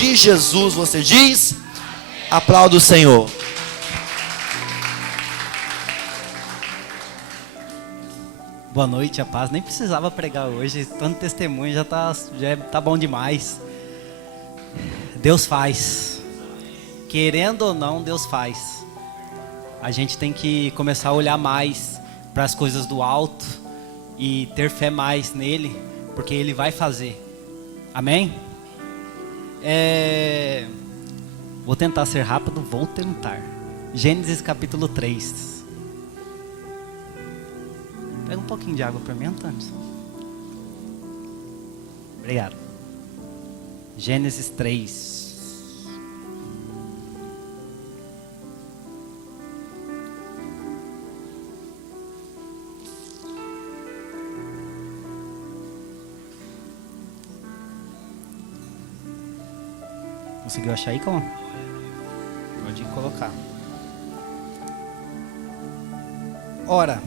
de Jesus, você diz? Aplauda o Senhor. Boa noite, a paz. Nem precisava pregar hoje, tanto testemunho já tá bom demais. Deus faz. Querendo ou não, Deus faz. A gente tem que começar a olhar mais para as coisas do alto e ter fé mais nele, porque ele vai fazer. Amém? Vou tentar ser rápido, vou tentar. Gênesis capítulo 3. Pega um pouquinho de água para mim, Antônio. Obrigado. Gênesis 3. Conseguiu achar aí, como? Pode colocar. Ora,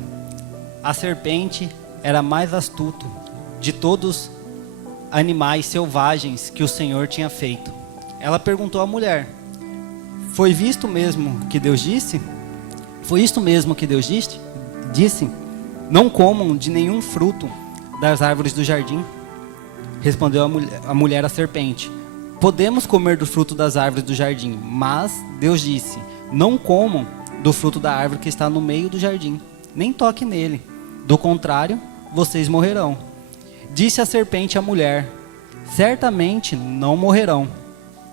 a serpente era mais astuto de todos os animais selvagens que o Senhor tinha feito. Ela perguntou à mulher: Foi isto mesmo que Deus disse? Disse: Não comam de nenhum fruto das árvores do jardim. Respondeu a mulher à serpente: Podemos comer do fruto das árvores do jardim, mas Deus disse: Não comam do fruto da árvore que está no meio do jardim, nem toque nele. Do contrário, vocês morrerão. Disse a serpente à mulher: Certamente não morrerão.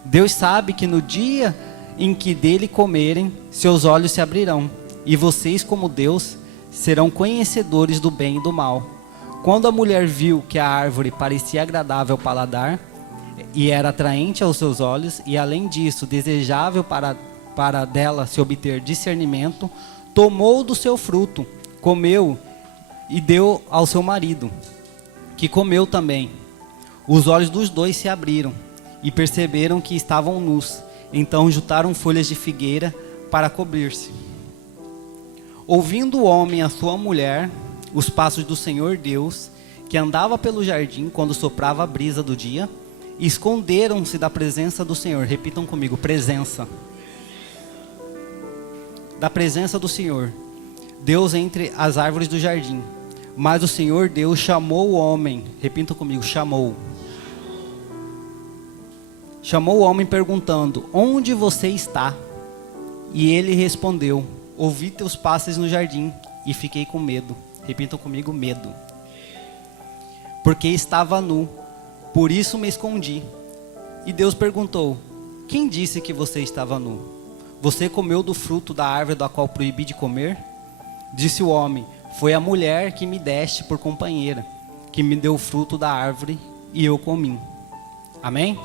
Deus sabe que no dia em que dele comerem, seus olhos se abrirão, e vocês, como Deus, serão conhecedores do bem e do mal. Quando a mulher viu que a árvore parecia agradável ao paladar, e era atraente aos seus olhos, e além disso, desejável para dela se obter discernimento, tomou do seu fruto, comeu e deu ao seu marido, que comeu também. Os olhos dos dois se abriram e perceberam que estavam nus. Então juntaram folhas de figueira para cobrir-se. Ouvindo o homem e a sua mulher os passos do Senhor Deus, que andava pelo jardim quando soprava a brisa do dia, esconderam-se da presença do Senhor. Repitam comigo: presença. Da presença do Senhor Deus entre as árvores do jardim. Mas o Senhor Deus chamou o homem. Repitam comigo: chamou. Chamou o homem perguntando: Onde você está? E ele respondeu: Ouvi teus passos no jardim e fiquei com medo. Repitam comigo: medo. Porque estava nu, por isso me escondi. E Deus perguntou: Quem disse que você estava nu? Você comeu do fruto da árvore da qual proibi de comer? Disse o homem: Foi a mulher que me deste por companheira, que me deu o fruto da árvore e eu comi. Amém?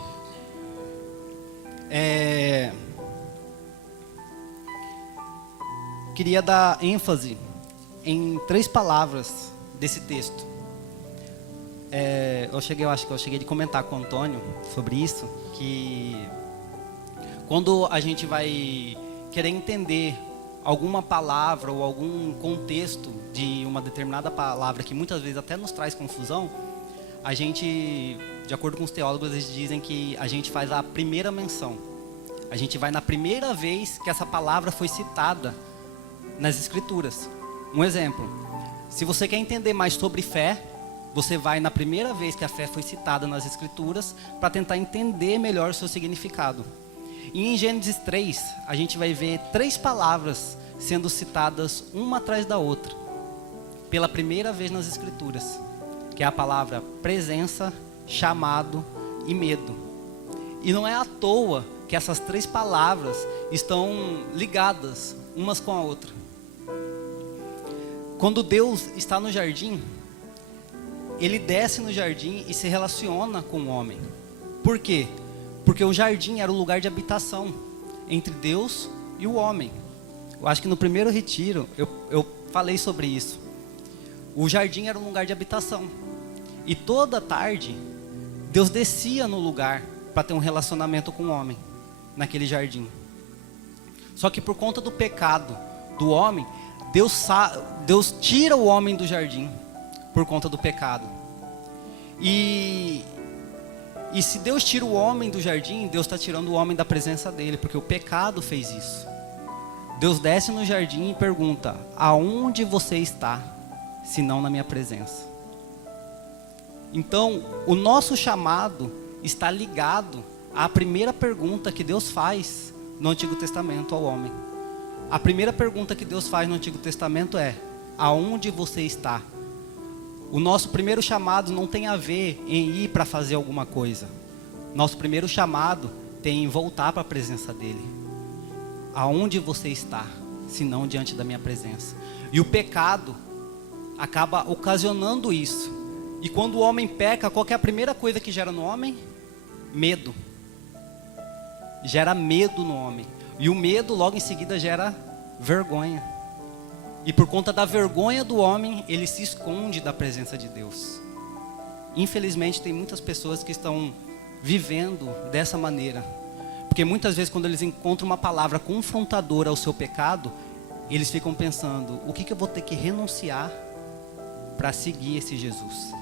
Queria dar ênfase em 3 palavras desse texto. Eu acho que eu cheguei de comentar com o Antônio sobre isso, que quando a gente vai querer entender alguma palavra ou algum contexto de uma determinada palavra que muitas vezes até nos traz confusão, a gente, de acordo com os teólogos, eles dizem que a gente faz a primeira menção. A gente vai na primeira vez que essa palavra foi citada nas Escrituras. Um exemplo: se você quer entender mais sobre fé, você vai na primeira vez que a fé foi citada nas Escrituras para tentar entender melhor o seu significado. E em Gênesis 3, a gente vai ver 3 palavras sendo citadas uma atrás da outra, pela primeira vez nas Escrituras, que é a palavra presença, chamado e medo. E não é à toa que essas 3 palavras estão ligadas umas com a outra. Quando Deus está no jardim, Ele desce no jardim e se relaciona com o homem. Por quê? Porque o jardim era o lugar de habitação entre Deus e o homem. Eu acho que no primeiro retiro eu falei sobre isso. O jardim era um lugar de habitação. E toda tarde, Deus descia no lugar para ter um relacionamento com o homem, naquele jardim. Só que por conta do pecado do homem, Deus tira o homem do jardim por conta do pecado. E E se Deus tira o homem do jardim, Deus está tirando o homem da presença dele, porque o pecado fez isso. Deus desce no jardim e pergunta: aonde você está, se não na minha presença? Então, o nosso chamado está ligado à primeira pergunta que Deus faz no Antigo Testamento ao homem. A primeira pergunta que Deus faz no Antigo Testamento é: aonde você está? O nosso primeiro chamado não tem a ver em ir para fazer alguma coisa. Nosso primeiro chamado tem em voltar para a presença dele. Aonde você está, se não diante da minha presença? E o pecado acaba ocasionando isso. E quando o homem peca, qual que é a primeira coisa que gera no homem? Medo. Gera medo no homem. E o medo logo em seguida gera vergonha. E por conta da vergonha do homem, ele se esconde da presença de Deus. Infelizmente tem muitas pessoas que estão vivendo dessa maneira. Porque muitas vezes quando eles encontram uma palavra confrontadora ao seu pecado, eles ficam pensando: o que eu vou ter que renunciar para seguir esse Jesus?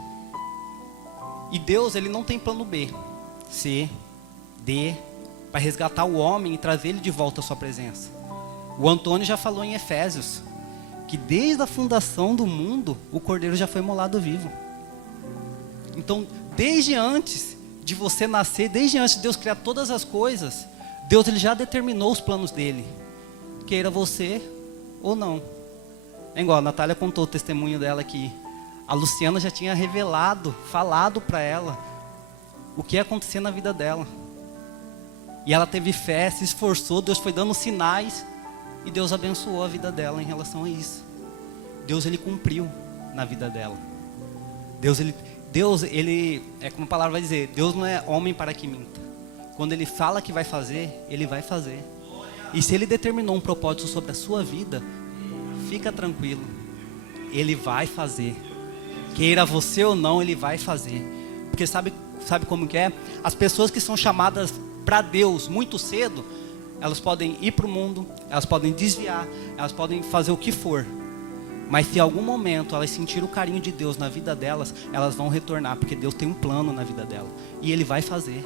E Deus, ele não tem plano B, C, D, para resgatar o homem e trazer ele de volta à sua presença. O Antônio já falou em Efésios que desde a fundação do mundo, o Cordeiro já foi imolado vivo. Então, desde antes de você nascer, desde antes de Deus criar todas as coisas, Deus ele já determinou os planos dele, queira você ou não. É igual a Natália contou o testemunho dela que a Luciana já tinha falado para ela o que ia acontecer na vida dela. E ela teve fé, se esforçou, Deus foi dando sinais e Deus abençoou a vida dela em relação a isso. Deus ele cumpriu na vida dela. Deus ele, é como a palavra vai dizer, Deus não é homem para que minta. Quando ele fala que vai fazer, ele vai fazer. E se ele determinou um propósito sobre a sua vida, fica tranquilo, ele vai fazer. Queira você ou não, ele vai fazer. Porque sabe como que é? As pessoas que são chamadas para Deus muito cedo, elas podem ir para o mundo, elas podem desviar, elas podem fazer o que for. Mas se em algum momento elas sentirem o carinho de Deus na vida delas, elas vão retornar, porque Deus tem um plano na vida dela. E ele vai fazer.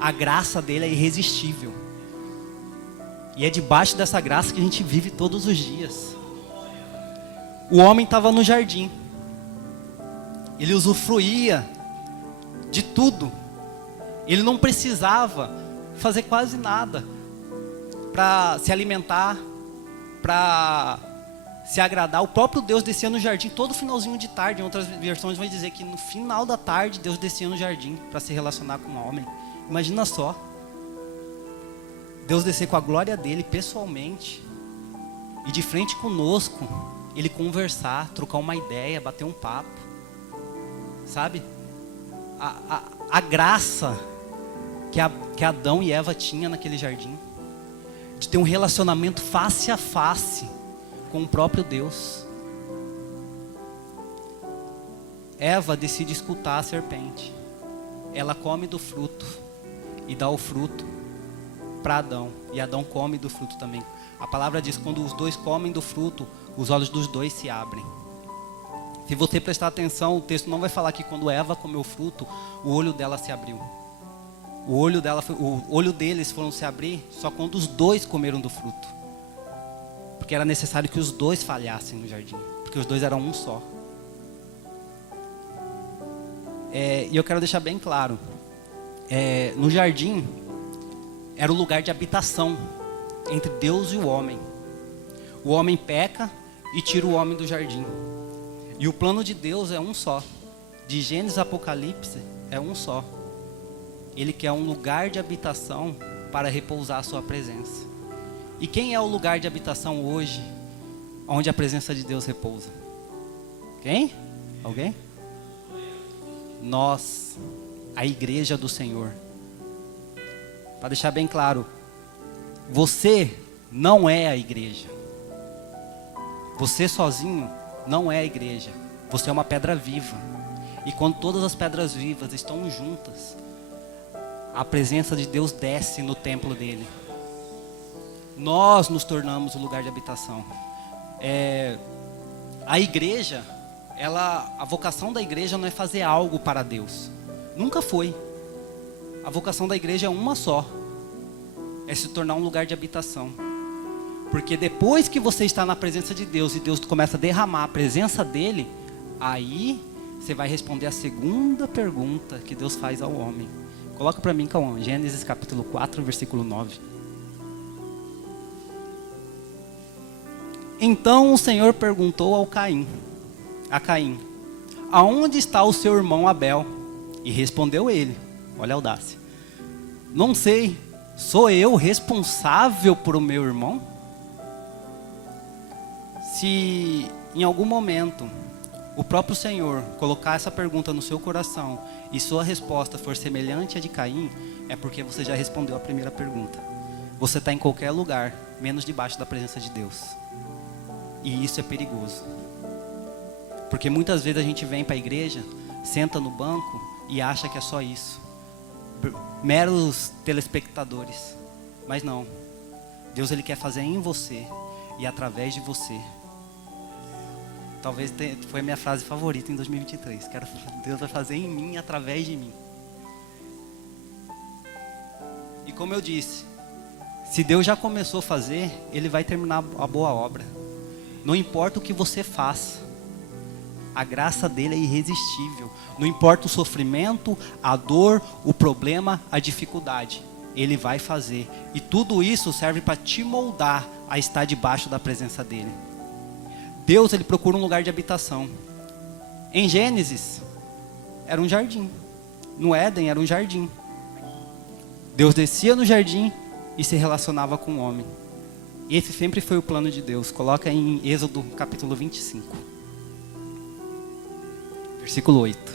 A graça dele é irresistível. E é debaixo dessa graça que a gente vive todos os dias. O homem estava no jardim. Ele usufruía de tudo. Ele não precisava fazer quase nada para se alimentar, para se agradar. O próprio Deus descia no jardim todo finalzinho de tarde. Em outras versões vai dizer que no final da tarde Deus descia no jardim para se relacionar com o homem. Imagina só, Deus descer com a glória dele pessoalmente e de frente conosco, ele conversar, trocar uma ideia, bater um papo, sabe? A graça que Adão e Eva tinham naquele jardim, de ter um relacionamento face a face com o próprio Deus. Eva decide escutar a serpente. Ela come do fruto e dá o fruto para Adão. E Adão come do fruto também. A palavra diz que quando os dois comem do fruto, os olhos dos dois se abrem. Se você prestar atenção, o texto não vai falar que quando Eva comeu o fruto, o olho dela se abriu. O olho deles foram se abrir só quando os dois comeram do fruto. Porque era necessário que os dois falhassem no jardim. Porque os dois eram um só. E eu quero deixar bem claro. No jardim, era o lugar de habitação entre Deus e o homem. O homem peca e tira o homem do jardim. E o plano de Deus é um só. De Gênesis a Apocalipse é um só. Ele quer um lugar de habitação para repousar a sua presença. E quem é o lugar de habitação hoje, onde a presença de Deus repousa? Quem? Alguém? Nós, a igreja do Senhor. Para deixar bem claro, você não é a igreja. Você sozinho não é a igreja. Você é uma pedra viva. E quando todas as pedras vivas estão juntas, a presença de Deus desce no templo dele. Nós nos tornamos o lugar de habitação. A igreja, a vocação da igreja não é fazer algo para Deus. Nunca foi. A vocação da igreja é uma só. É se tornar um lugar de habitação. Porque depois que você está na presença de Deus e Deus começa a derramar a presença dele, aí você vai responder a segunda pergunta que Deus faz ao homem. Coloca para mim, Cauã, Gênesis capítulo 4, versículo 9. Então o Senhor perguntou a Caim, aonde está o seu irmão Abel? E respondeu ele, olha a audácia, não sei, sou eu responsável por o meu irmão? Se em algum momento o próprio Senhor colocar essa pergunta no seu coração e sua resposta for semelhante à de Caim, é porque você já respondeu a primeira pergunta. Você está em qualquer lugar, menos debaixo da presença de Deus. E isso é perigoso. Porque muitas vezes a gente vem para a igreja, senta no banco e acha que é só isso. Meros telespectadores. Mas não. Deus ele quer fazer em você e através de você. Talvez foi a minha frase favorita em 2023. Deus vai fazer em mim, através de mim. E como eu disse, se Deus já começou a fazer, Ele vai terminar a boa obra. Não importa o que você faça, a graça dele é irresistível. Não importa o sofrimento, a dor, o problema, a dificuldade. Ele vai fazer. E tudo isso serve para te moldar a estar debaixo da presença dele. Deus ele procura um lugar de habitação. Em Gênesis, era um jardim. No Éden, era um jardim. Deus descia no jardim e se relacionava com o homem. Esse sempre foi o plano de Deus. Coloca em Êxodo capítulo 25. Versículo 8.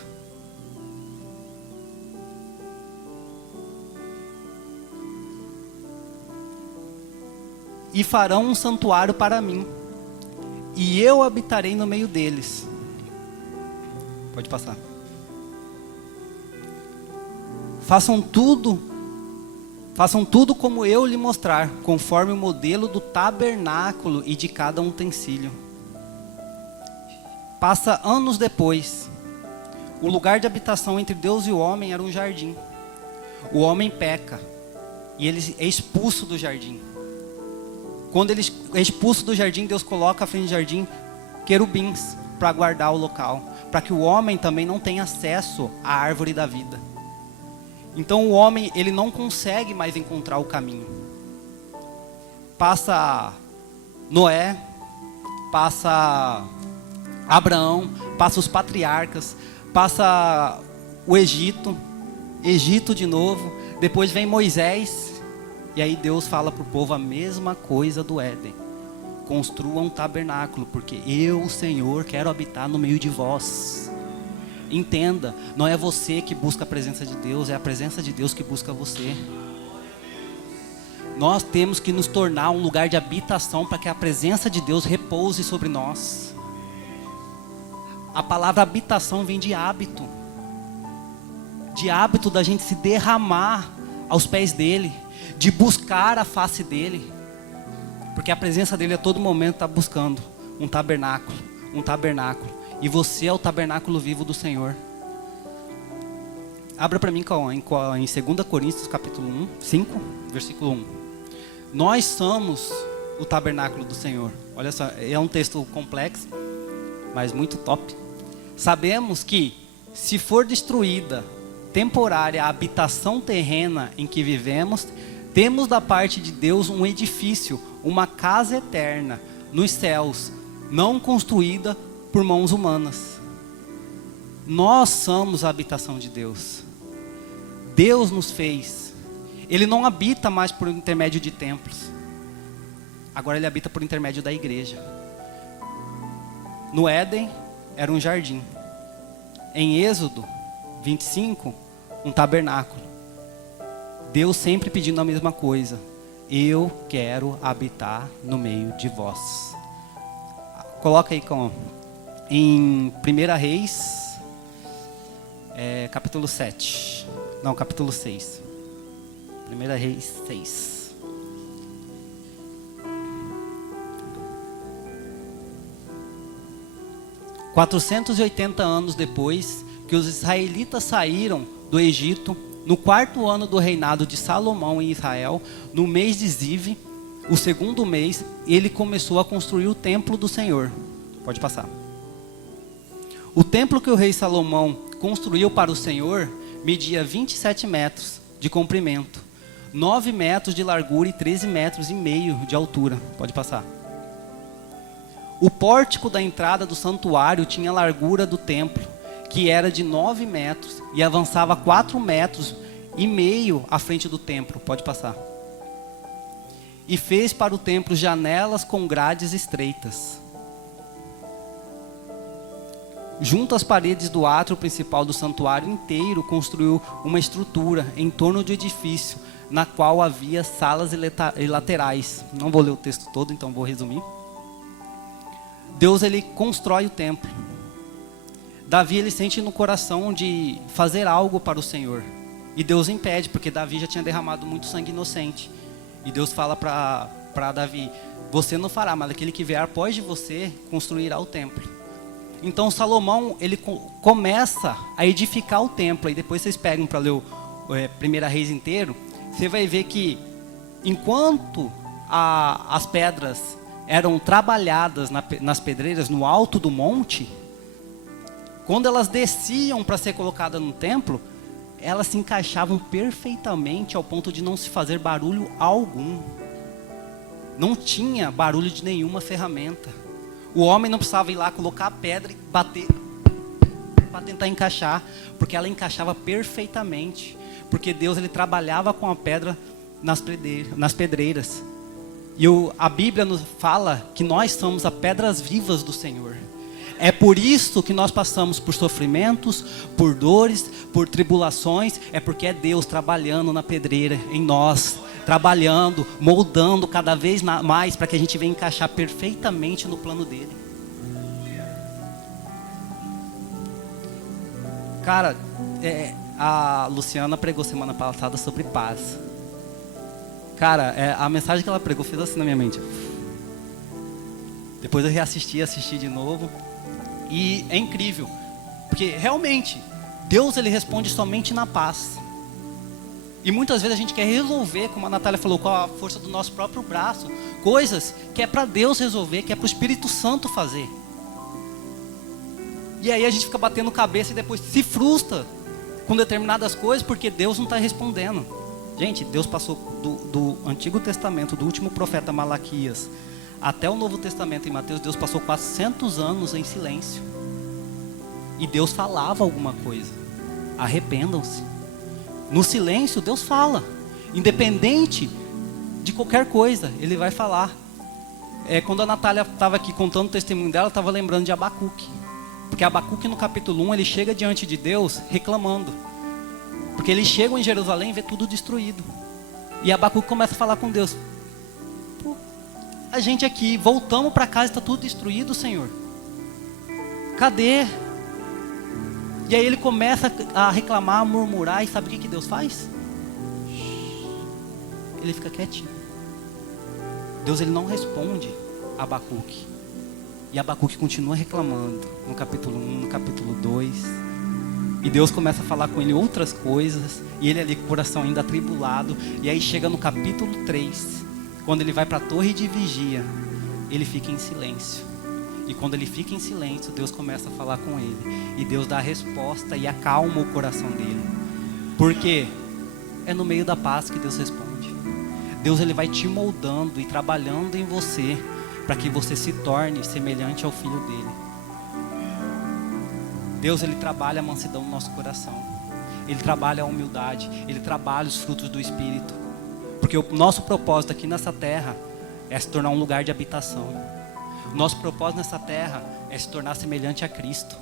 E farão um santuário para mim, e eu habitarei no meio deles. Pode passar. Façam tudo como eu lhe mostrar, conforme o modelo do tabernáculo e de cada utensílio. Passa anos depois. O lugar de habitação entre Deus e o homem era um jardim. O homem peca e ele é expulso do jardim. Quando ele é expulso do jardim, Deus coloca à frente do jardim querubins para guardar o local, para que o homem também não tenha acesso à árvore da vida. Então o homem ele não consegue mais encontrar o caminho. Passa Noé, passa Abraão, passa os patriarcas, passa o Egito de novo, depois vem Moisés. E aí Deus fala para o povo a mesma coisa do Éden. Construa um tabernáculo, porque eu, o Senhor, quero habitar no meio de vós. Entenda, não é você que busca a presença de Deus, é a presença de Deus que busca você. Nós temos que nos tornar um lugar de habitação para que a presença de Deus repouse sobre nós. A palavra habitação vem de hábito. De hábito da gente se derramar aos pés dele, de buscar a face dele, porque a presença dele a todo momento está buscando um tabernáculo, e você é o tabernáculo vivo do Senhor. Abra para mim em 2 Coríntios capítulo 5, versículo 1. Nós somos o tabernáculo do Senhor. Olha só, é um texto complexo, mas muito top. Sabemos que se for destruída temporária a habitação terrena em que vivemos, temos da parte de Deus um edifício, uma casa eterna nos céus, não construída por mãos humanas. Nós somos a habitação de Deus. Deus nos fez. Ele não habita mais por intermédio de templos. Agora ele habita por intermédio da igreja. No Éden era um jardim. Em Êxodo 25, um tabernáculo. Deus sempre pedindo a mesma coisa. Eu quero habitar no meio de vós. Coloca aí em 1 Reis, capítulo 7. Não, capítulo 6. 1 Reis 6. ...480 anos depois que os israelitas saíram do Egito, no 4º ano do reinado de Salomão em Israel, no mês de Ziv, o 2º mês, ele começou a construir o templo do Senhor. Pode passar. O templo que o rei Salomão construiu para o Senhor media 27 metros de comprimento, 9 metros de largura e 13 metros e meio de altura. Pode passar. O pórtico da entrada do santuário tinha a largura do templo, que era de 9 metros e avançava 4 metros e meio à frente do templo. Pode passar. E fez para o templo janelas com grades estreitas. Junto às paredes do átrio principal do santuário inteiro, construiu uma estrutura em torno do edifício, na qual havia salas e laterais. Não vou ler o texto todo, então vou resumir. Deus, ele constrói o templo. Davi, ele sente no coração de fazer algo para o Senhor. E Deus impede, porque Davi já tinha derramado muito sangue inocente. E Deus fala para Davi: você não fará, mas aquele que vier após de você construirá o templo. Então Salomão, ele começa a edificar o templo. E depois vocês pegam para ler o 1 Reis inteiro. Você vai ver que enquanto as pedras eram trabalhadas nas pedreiras no alto do monte, quando elas desciam para ser colocadas no templo, elas se encaixavam perfeitamente ao ponto de não se fazer barulho algum. Não tinha barulho de nenhuma ferramenta. O homem não precisava ir lá colocar a pedra e bater para tentar encaixar, porque ela encaixava perfeitamente. Porque Deus, ele trabalhava com a pedra nas pedreiras. E a Bíblia nos fala que nós somos as pedras vivas do Senhor. É por isso que nós passamos por sofrimentos, por dores, por tribulações. É porque é Deus trabalhando na pedreira em nós, trabalhando, moldando cada vez mais para que a gente venha encaixar perfeitamente no plano dele. Cara, a Luciana pregou semana passada sobre paz. Cara, a mensagem que ela pregou fez assim na minha mente. Depois eu assisti de novo. E é incrível, porque realmente Deus, ele responde somente na paz. E muitas vezes a gente quer resolver, como a Natália falou, com a força do nosso próprio braço, coisas que é para Deus resolver, que é para o Espírito Santo fazer. E aí a gente fica batendo cabeça e depois se frustra com determinadas coisas porque Deus não está respondendo. Gente, Deus passou do Antigo Testamento, do último profeta Malaquias, até o Novo Testamento em Mateus, Deus passou 400 anos em silêncio. E Deus falava alguma coisa. Arrependam-se. No silêncio, Deus fala. Independente de qualquer coisa, Ele vai falar. Quando a Natália estava aqui contando o testemunho dela, estava lembrando de Abacuque. Porque Abacuque no capítulo 1, ele chega diante de Deus reclamando. Porque eles chegam em Jerusalém e vê tudo destruído. E Abacuque começa a falar com Deus. A gente aqui, voltamos para casa, está tudo destruído, Senhor. Cadê? E aí ele começa a reclamar, a murmurar, e sabe o que Deus faz? Ele fica quietinho. Deus, ele não responde a Abacuque. E Abacuque continua reclamando no capítulo 1, no capítulo 2. E Deus começa a falar com ele outras coisas, e ele ali com o coração ainda atribulado. E aí chega no capítulo 3, quando ele vai para a torre de vigia, ele fica em silêncio. E quando ele fica em silêncio, Deus começa a falar com ele. E Deus dá a resposta e acalma o coração dele. Porque é no meio da paz que Deus responde. Deus, ele vai te moldando e trabalhando em você, para que você se torne semelhante ao Filho dele. Deus, ele trabalha a mansidão no nosso coração. Ele trabalha a humildade. Ele trabalha os frutos do Espírito. Porque o nosso propósito aqui nessa terra é se tornar um lugar de habitação. O nosso propósito nessa terra é se tornar semelhante a Cristo.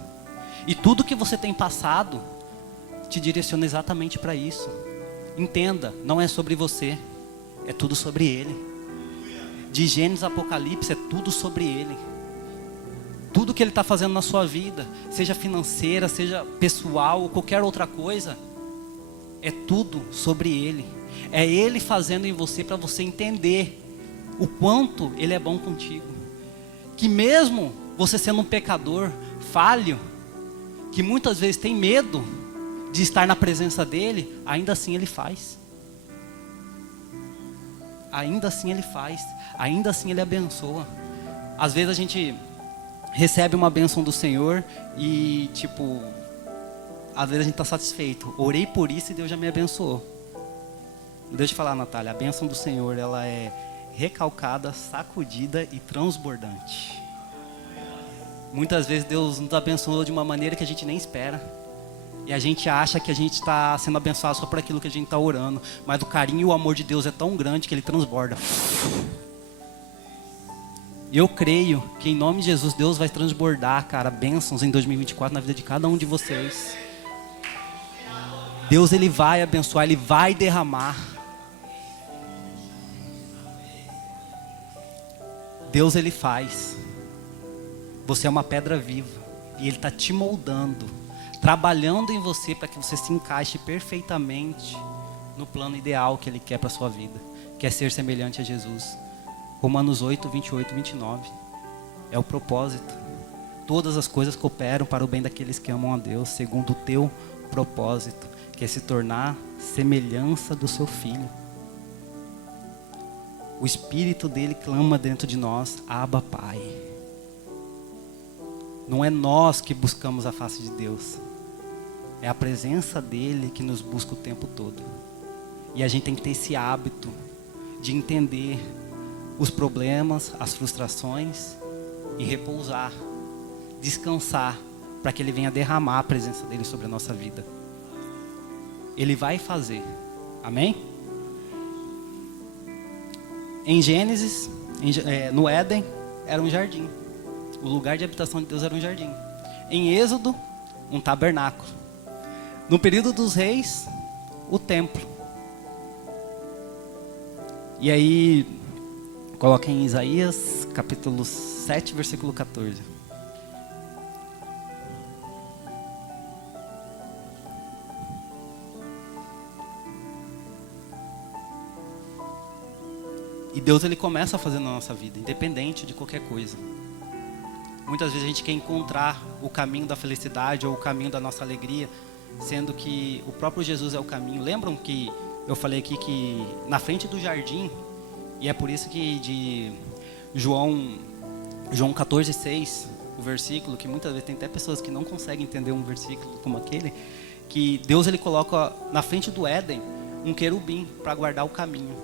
E tudo que você tem passado te direciona exatamente para isso. Entenda, não é sobre você, é tudo sobre Ele. De Gênesis a Apocalipse é tudo sobre Ele. Tudo que Ele está fazendo na sua vida, seja financeira, seja pessoal ou qualquer outra coisa, é tudo sobre Ele. É Ele fazendo em você para você entender o quanto Ele é bom contigo. Que mesmo você sendo um pecador, falho, que muitas vezes tem medo de estar na presença dele, ainda assim ele faz. Ainda assim ele faz. Ainda assim ele abençoa. Às vezes a gente recebe uma bênção do Senhor e tipo, às vezes a gente está satisfeito. Orei por isso e Deus já me abençoou. Deixa eu te falar, Natália, a bênção do Senhor, ela é recalcada, sacudida e transbordante. Muitas vezes Deus nos abençoou de uma maneira que a gente nem espera. E a gente acha que a gente está sendo abençoado só por aquilo que a gente está orando. Mas o carinho e o amor de Deus é tão grande que ele transborda. Eu creio que em nome de Jesus, Deus vai transbordar, cara, bênçãos em 2024 na vida de cada um de vocês. Deus, ele vai abençoar, ele vai derramar. Deus, ele faz. Você é uma pedra viva e ele está te moldando, trabalhando em você para que você se encaixe perfeitamente no plano ideal que ele quer para a sua vida, que é ser semelhante a Jesus. Romanos 8, 28, 29. É o propósito. Todas as coisas cooperam para o bem daqueles que amam a Deus, segundo o teu propósito, que é se tornar semelhança do seu Filho. O Espírito dele clama dentro de nós, Abba, Pai. Não é nós que buscamos a face de Deus. É a presença dele que nos busca o tempo todo. E a gente tem que ter esse hábito de entender os problemas, as frustrações e repousar, descansar, para que ele venha derramar a presença dele sobre a nossa vida. Ele vai fazer. Amém? Em Gênesis, no Éden, era um jardim. O lugar de habitação de Deus era um jardim. Em Êxodo, um tabernáculo. No período dos reis, o templo. E aí, coloca em Isaías, capítulo 7, versículo 14. E Deus, ele começa a fazer na nossa vida, independente de qualquer coisa. Muitas vezes a gente quer encontrar o caminho da felicidade ou o caminho da nossa alegria, sendo que o próprio Jesus é o caminho. Lembram que eu falei aqui que na frente do jardim, e é por isso que de João 14:6, o versículo, que muitas vezes tem até pessoas que não conseguem entender um versículo como aquele, que Deus, ele coloca na frente do Éden um querubim para guardar o caminho,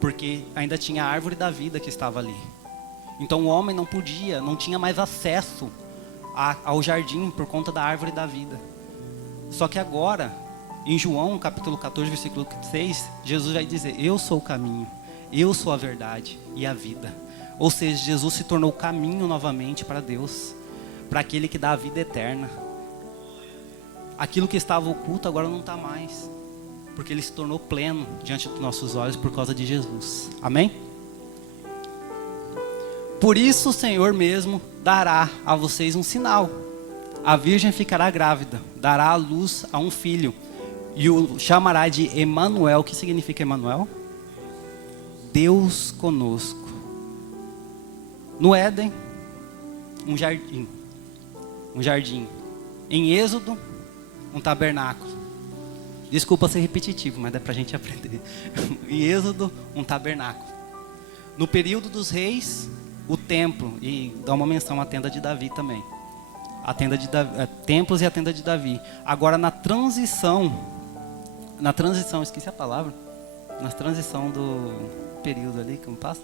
porque ainda tinha a árvore da vida que estava ali. Então o homem não tinha mais acesso ao jardim por conta da árvore da vida. Só que agora, em João capítulo 14, versículo 6, Jesus vai dizer, eu sou o caminho, eu sou a verdade e a vida. Ou seja, Jesus se tornou o caminho novamente para Deus, para aquele que dá a vida eterna. Aquilo que estava oculto agora não está mais, porque ele se tornou pleno diante dos nossos olhos por causa de Jesus. Amém? Por isso o Senhor mesmo dará a vocês um sinal. A virgem ficará grávida, dará à luz a um filho, e o chamará de Emanuel. O que significa Emanuel? Deus conosco. No Éden, um jardim. Em Êxodo, um tabernáculo. Desculpa ser repetitivo, mas dá pra gente aprender. Em Êxodo, um tabernáculo. No período dos reis, o templo, e dá uma menção à tenda de Davi também. A tenda de Davi, templos e a tenda de Davi. Agora na transição, esqueci a palavra, na transição do período ali, como passa?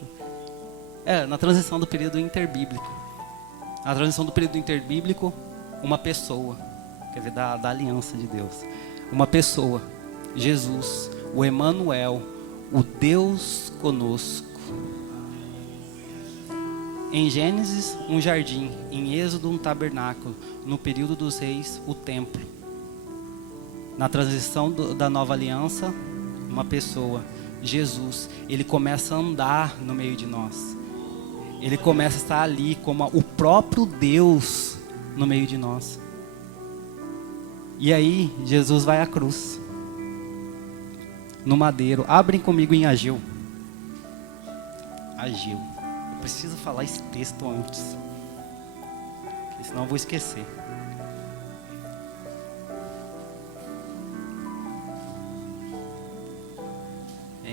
Na transição do período interbíblico. Na transição do período interbíblico, uma pessoa, quer dizer, da aliança de Deus. Uma pessoa, Jesus, o Emanuel, o Deus conosco. Em Gênesis, um jardim. Em Êxodo, um tabernáculo. No período dos reis, o templo. Na transição da nova aliança, uma pessoa, Jesus. Ele começa a andar no meio de nós. Ele começa a estar ali como o próprio Deus no meio de nós. E aí, Jesus vai à cruz. No madeiro. Abrem comigo em Ageu. Ageu. Eu preciso falar esse texto antes, porque senão eu vou esquecer.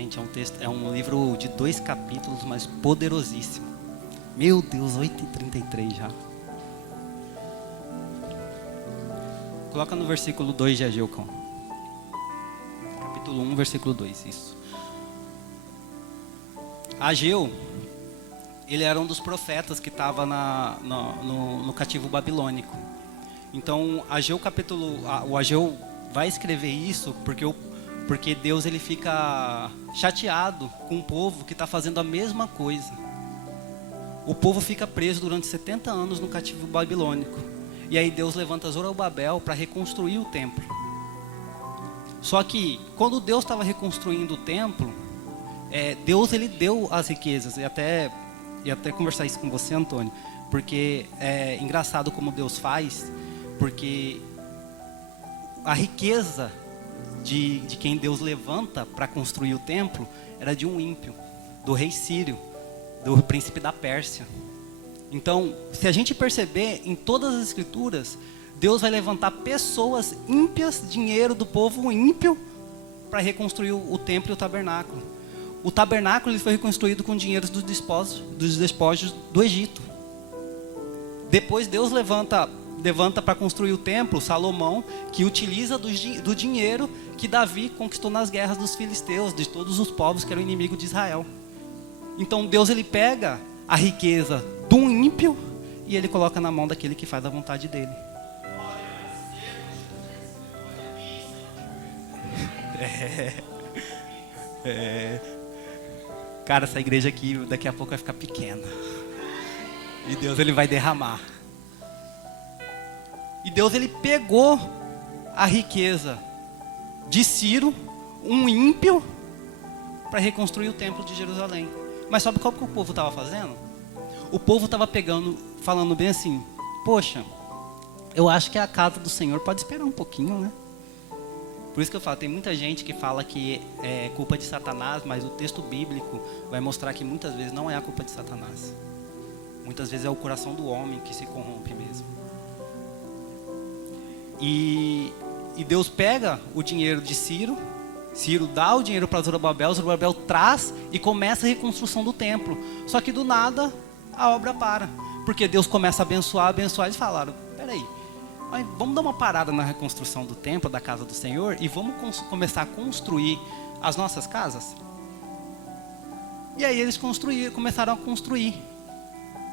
Gente, é um livro de 2 capítulos, mas poderosíssimo. Meu Deus, 8h33 já. Coloca no versículo 2 de Ageu, cão. Capítulo 1, versículo 2, isso. Ageu, ele era um dos profetas que estava no cativo babilônico. Então, o Ageu vai escrever isso porque Deus ele fica chateado com o povo que está fazendo a mesma coisa. O povo fica preso durante 70 anos no cativo babilônico. E aí Deus levanta Zorobabel para reconstruir o templo. Só que quando Deus estava reconstruindo o templo, Deus ele deu as riquezas. E até conversar isso com você, Antônio, porque é engraçado como Deus faz, porque a riqueza de quem Deus levanta para construir o templo era de um ímpio, do rei Sírio, do príncipe da Pérsia. Então, se a gente perceber em todas as escrituras, Deus vai levantar pessoas ímpias, dinheiro do povo ímpio, para reconstruir o templo e o tabernáculo. O tabernáculo ele foi reconstruído com dinheiro dos despojos do Egito. Depois Deus levanta para construir o templo Salomão, que utiliza do dinheiro que Davi conquistou nas guerras dos filisteus, de todos os povos que eram inimigos de Israel. Então Deus ele pega a riqueza de um ímpio e ele coloca na mão daquele que faz a vontade dele. Cara, essa igreja aqui daqui a pouco vai ficar pequena. E Deus ele vai derramar. E Deus ele pegou a riqueza de Ciro, um ímpio, para reconstruir o templo de Jerusalém. Mas sabe qual que o povo estava fazendo? O povo estava falando bem assim: poxa, eu acho que a casa do Senhor pode esperar um pouquinho, né? Por isso que eu falo, tem muita gente que fala que é culpa de Satanás, mas o texto bíblico vai mostrar que muitas vezes não é a culpa de Satanás. Muitas vezes é o coração do homem que se corrompe mesmo. E Deus pega o dinheiro de Ciro dá o dinheiro para Zorobabel traz e começa a reconstrução do templo. Só que do nada a obra para, porque Deus começa a abençoar, eles falaram: peraí, vamos dar uma parada na reconstrução do templo, da casa do Senhor, e vamos começar a construir as nossas casas. E aí eles começaram a construir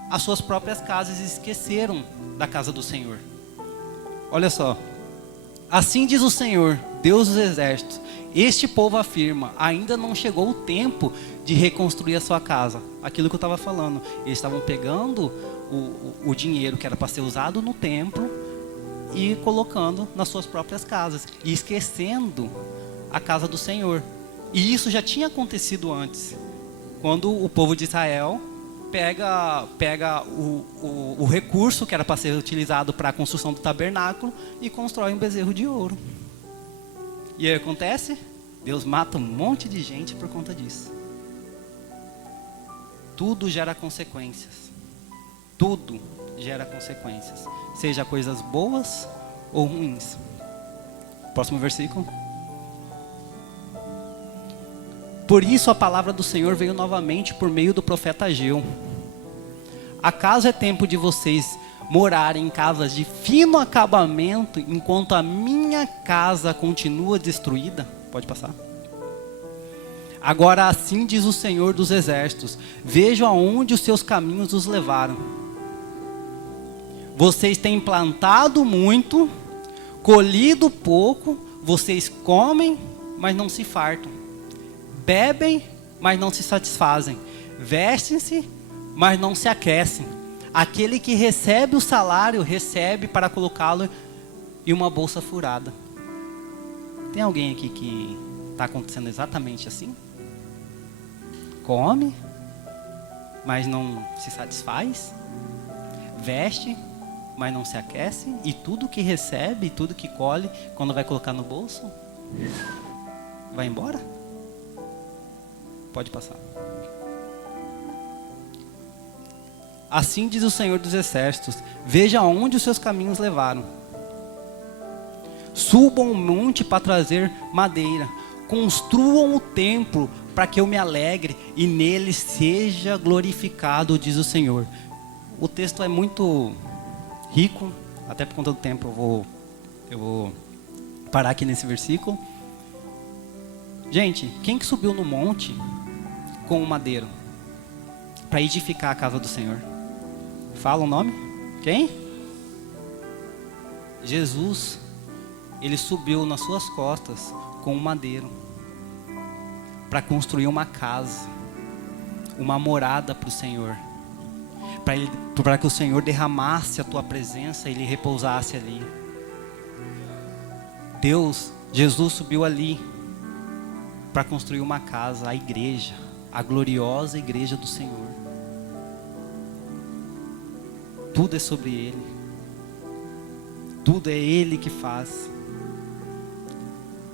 as suas próprias casas e esqueceram da casa do Senhor. Olha só: assim diz o Senhor, Deus dos exércitos, este povo afirma, ainda não chegou o tempo de reconstruir a sua casa. Aquilo que eu estava falando, eles estavam pegando o dinheiro que era para ser usado no templo e colocando nas suas próprias casas, e esquecendo a casa do Senhor. E isso já tinha acontecido antes, quando o povo de Israel pega o recurso que era para ser utilizado para a construção do tabernáculo e constrói um bezerro de ouro. E aí acontece, Deus mata um monte de gente por conta disso. Tudo gera consequências. Tudo gera consequências, seja coisas boas ou ruins. Próximo versículo. Por isso a palavra do Senhor veio novamente por meio do profeta Ageu. Acaso é tempo de vocês morarem em casas de fino acabamento, enquanto a minha casa continua destruída? Pode passar. Agora assim diz o Senhor dos exércitos: vejo aonde os seus caminhos os levaram. Vocês têm plantado muito, colhido pouco, vocês comem, mas não se fartam. Bebem, mas não se satisfazem. Vestem-se, mas não se aquecem. Aquele que recebe o salário, recebe para colocá-lo em uma bolsa furada. Tem alguém aqui que está acontecendo exatamente assim? Come, mas não se satisfaz. Veste, mas não se aquece. E tudo que recebe, tudo que colhe, quando vai colocar no bolso, vai embora? Pode passar. Assim diz o Senhor dos exércitos: veja aonde os seus caminhos levaram. Subam o monte para trazer madeira, construam o templo, para que eu me alegre e nele seja glorificado, diz o Senhor. O texto é muito rico, até por conta do tempo eu vou parar aqui nesse versículo. Gente, quem que subiu no monte com o madeiro para edificar a casa do Senhor? Fala o nome? Quem? Jesus. Ele subiu nas suas costas com o madeiro para construir uma casa, uma morada para o Senhor, para que o Senhor derramasse a tua presença e ele repousasse ali. Jesus subiu ali para construir uma casa, a igreja, a gloriosa igreja do Senhor. Tudo é sobre Ele, tudo é Ele que faz.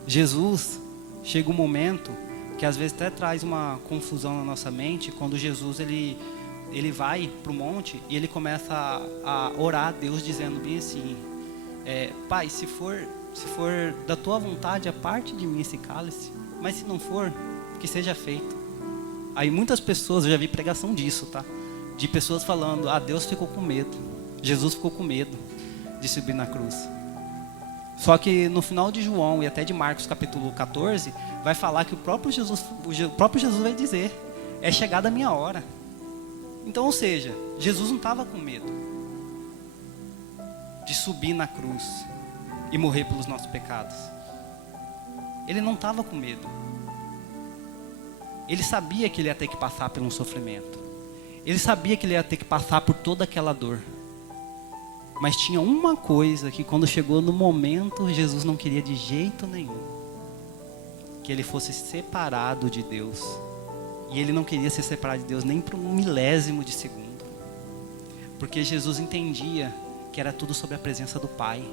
Jesus, chega um momento que às vezes até traz uma confusão na nossa mente, quando Jesus ele vai para o monte e ele começa a orar a Deus dizendo bem assim, Pai, se for da tua vontade, aparte de mim esse cálice, mas se não for, que seja feito. Aí muitas pessoas, eu já vi pregação disso, tá? De pessoas falando, Deus ficou com medo, Jesus ficou com medo de subir na cruz. Só que no final de João e até de Marcos capítulo 14, vai falar que o próprio Jesus vai dizer, é chegada a minha hora. Então, ou seja, Jesus não estava com medo de subir na cruz e morrer pelos nossos pecados. Ele não estava com medo. Ele sabia que ele ia ter que passar por um sofrimento. Ele sabia que ele ia ter que passar por toda aquela dor. Mas tinha uma coisa que quando chegou no momento, Jesus não queria de jeito nenhum. Que ele fosse separado de Deus. E ele não queria ser separado de Deus nem por um milésimo de segundo. Porque Jesus entendia que era tudo sobre a presença do Pai.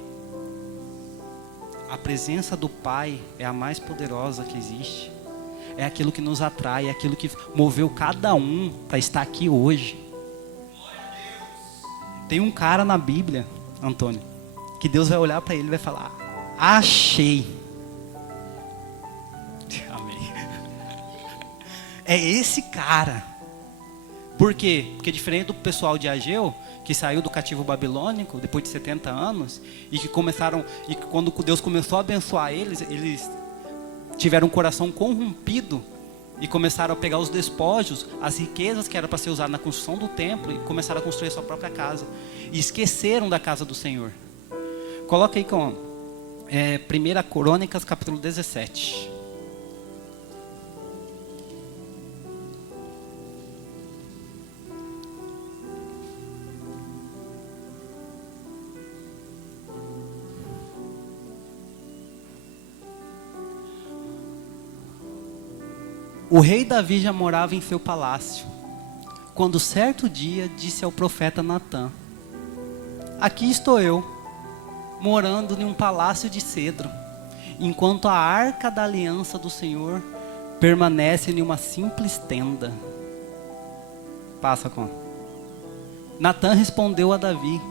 A presença do Pai é a mais poderosa que existe. É aquilo que nos atrai, é aquilo que moveu cada um para estar aqui hoje. Tem um cara na Bíblia, Antônio, que Deus vai olhar para ele e vai falar, achei. Amém. É esse cara. Por quê? Porque diferente do pessoal de Ageu, que saiu do cativo babilônico depois de 70 anos, e que quando Deus começou a abençoar eles tiveram um coração corrompido e começaram a pegar os despojos, as riquezas que eram para ser usadas na construção do templo, e começaram a construir a sua própria casa, e esqueceram da casa do Senhor. Coloca aí com 1 Crônicas capítulo 17. O rei Davi já morava em seu palácio, quando certo dia disse ao profeta Natã, aqui estou eu, morando em um palácio de cedro, enquanto a arca da aliança do Senhor permanece em uma simples tenda. Passa com. Natã respondeu a Davi,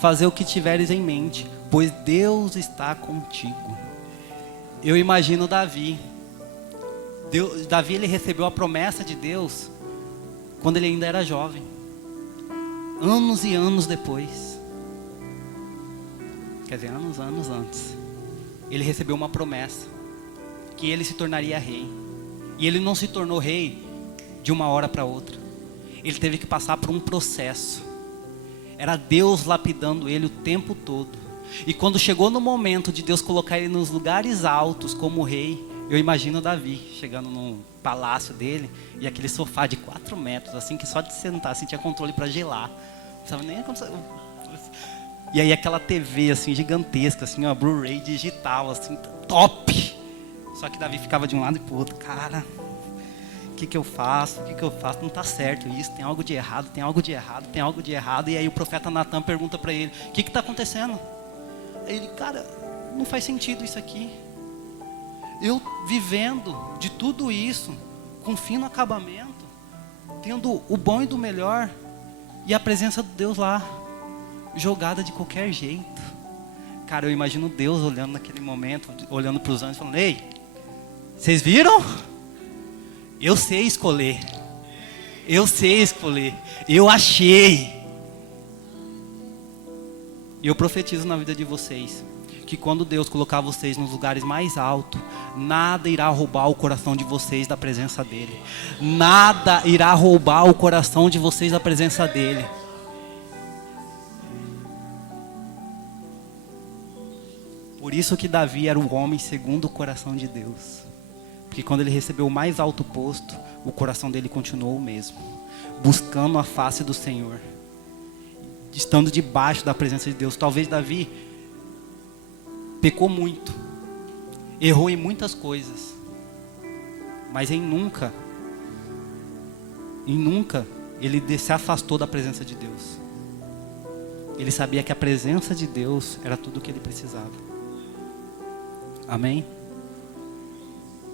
fazer o que tiveres em mente, pois Deus está contigo. Eu imagino Davi ele recebeu a promessa de Deus quando ele ainda era jovem, anos e anos depois, quer dizer, anos antes, ele recebeu uma promessa, que ele se tornaria rei, e ele não se tornou rei de uma hora para outra, ele teve que passar por um processo, era Deus lapidando ele o tempo todo, e quando chegou no momento de Deus colocar ele nos lugares altos como rei, eu imagino Davi chegando no palácio dele e aquele sofá de 4 metros, assim, que só de sentar assim, tinha controle para gelar. Não sabe nem acontecer. E aí aquela TV assim, gigantesca, assim, uma Blu-ray digital, assim, top. Só que Davi ficava de um lado e pro outro. Cara, o que eu faço? Não está certo isso, tem algo de errado, tem algo de errado, tem algo de errado. E aí o profeta Natã pergunta para ele, o que está acontecendo? Aí ele, cara, não faz sentido isso aqui. Eu vivendo de tudo isso, com fino acabamento, tendo o bom e do melhor, e a presença de Deus lá, jogada de qualquer jeito. Cara, eu imagino Deus olhando naquele momento, olhando para os anjos, falando, ei, vocês viram? Eu sei escolher. Eu sei escolher. Eu achei. E eu profetizo na vida de vocês que quando Deus colocar vocês nos lugares mais altos, nada irá roubar o coração de vocês da presença dEle. Nada irá roubar o coração de vocês da presença dEle. Por isso que Davi era o homem segundo o coração de Deus. Porque quando ele recebeu o mais alto posto, o coração dele continuou o mesmo. Buscando a face do Senhor. Estando debaixo da presença de Deus. Talvez Davi pecou muito. Errou em muitas coisas. Mas em nunca ele se afastou da presença de Deus. Ele sabia que a presença de Deus era tudo o que ele precisava. Amém?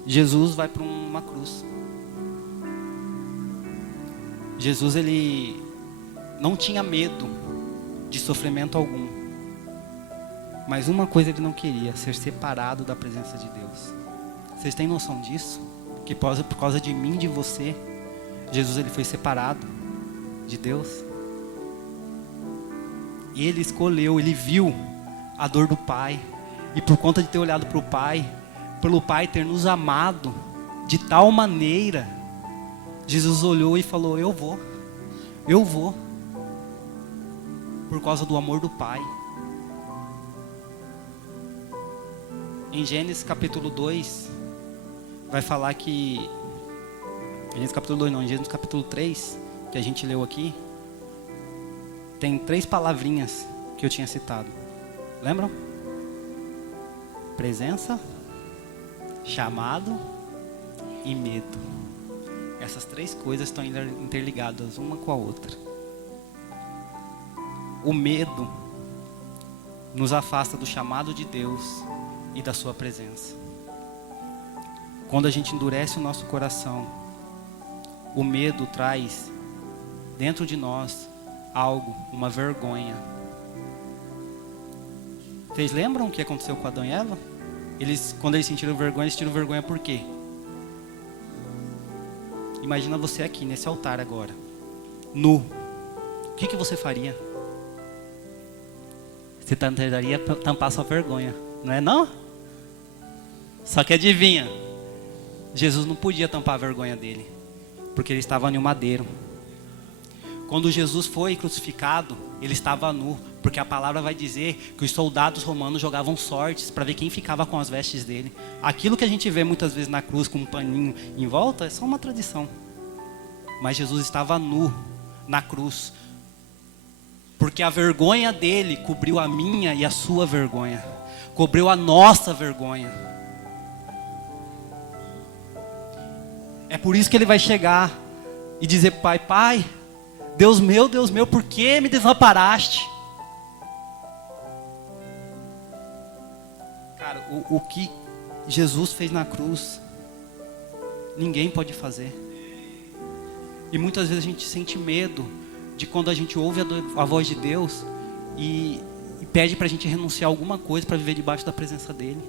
Jesus vai para uma cruz. Jesus, ele não tinha medo de sofrimento algum. Mas uma coisa ele não queria: ser separado da presença de Deus. Vocês têm noção disso? Que por causa de mim, de você, Jesus ele foi separado de Deus. E ele escolheu, ele viu a dor do Pai. E por conta de ter olhado para o Pai, pelo Pai ter nos amado de tal maneira, Jesus olhou e falou: eu vou. Por causa do amor do Pai. Em Gênesis capítulo 2, vai falar que... Gênesis capítulo 2 não, em Gênesis capítulo 3, que a gente leu aqui, tem 3 palavrinhas que eu tinha citado. Lembram? Presença, chamado e medo. Essas 3 coisas estão interligadas uma com a outra. O medo nos afasta do chamado de Deus e da sua presença. Quando a gente endurece o nosso coração, o medo traz dentro de nós algo, uma vergonha. Vocês lembram o que aconteceu com Adão e Eva? Quando eles sentiram vergonha por quê? Imagina você aqui nesse altar agora, nu. O que você faria? Você tentaria tampar sua vergonha, não é não? Só que adivinha, Jesus não podia tampar a vergonha dele, porque ele estava em um madeiro. Quando Jesus foi crucificado, ele estava nu, porque a palavra vai dizer que os soldados romanos jogavam sortes para ver quem ficava com as vestes dele. Aquilo que a gente vê muitas vezes na cruz com um paninho em volta é só uma tradição. Mas Jesus estava nu na cruz, porque a vergonha dele cobriu a minha e a sua vergonha, cobriu a nossa vergonha. É por isso que ele vai chegar e dizer: Pai, Deus meu, por que me desamparaste? Cara, o que Jesus fez na cruz, ninguém pode fazer. E muitas vezes a gente sente medo de quando a gente ouve a voz de Deus e pede pra gente renunciar a alguma coisa para viver debaixo da presença dele.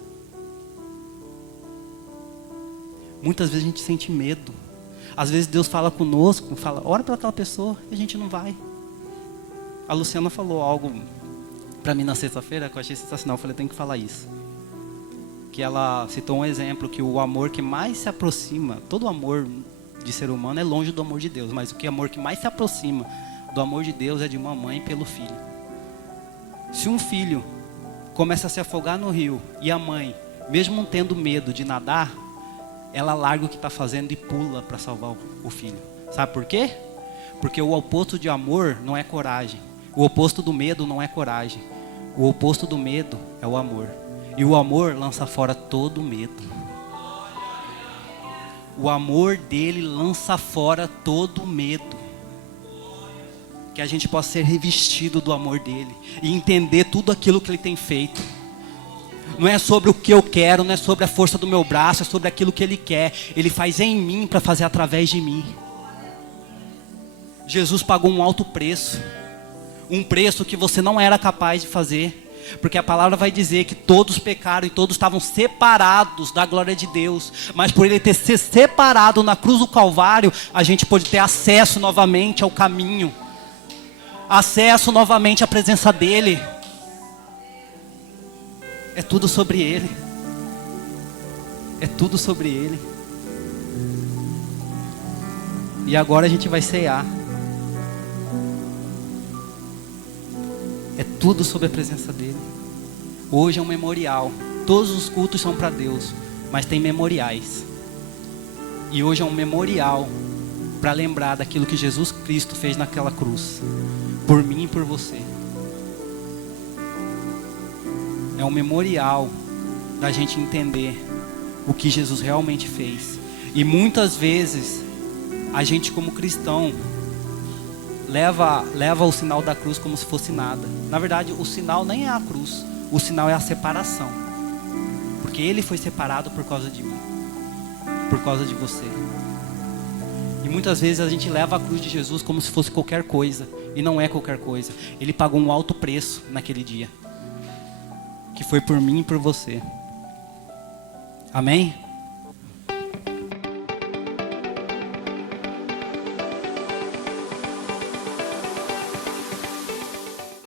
Muitas vezes a gente sente medo. Às vezes Deus fala conosco, fala: ora para aquela pessoa, e a gente não vai. A Luciana falou algo para mim na sexta-feira que eu achei sensacional. Eu falei: tem que falar isso. Que ela citou um exemplo, que o amor que mais se aproxima, todo amor de ser humano é longe do amor de Deus, mas o amor que mais se aproxima do amor de Deus é de uma mãe pelo filho. Se um filho começa a se afogar no rio e a mãe, mesmo tendo medo de nadar, ela larga o que está fazendo e pula para salvar o filho. Sabe por quê? Porque o oposto de amor não é coragem. O oposto do medo não é coragem. O oposto do medo é o amor. E o amor lança fora todo medo. O amor dele lança fora todo medo. Que a gente possa ser revestido do amor dele e entender tudo aquilo que ele tem feito. Não é sobre o que eu quero, não é sobre a força do meu braço, é sobre aquilo que ele quer. Ele faz em mim para fazer através de mim. Jesus pagou um alto preço. Um preço que você não era capaz de fazer. Porque a palavra vai dizer que todos pecaram e todos estavam separados da glória de Deus. Mas por ele ter se separado na cruz do Calvário, a gente pode ter acesso novamente ao caminho. Acesso novamente à presença dele. É tudo sobre ele. É tudo sobre ele. E agora a gente vai cear. É tudo sobre a presença dele. Hoje é um memorial. Todos os cultos são para Deus, mas tem memoriais. E hoje é um memorial para lembrar daquilo que Jesus Cristo fez naquela cruz, por mim e por você. É um memorial da gente entender o que Jesus realmente fez. E muitas vezes a gente, como cristão, leva o sinal da cruz como se fosse nada. Na verdade, o sinal nem é a cruz, o sinal é a separação. Porque ele foi separado por causa de mim, por causa de você. E muitas vezes a gente leva a cruz de Jesus como se fosse qualquer coisa, e não é qualquer coisa. Ele pagou um alto preço naquele dia, que foi por mim e por você. Amém?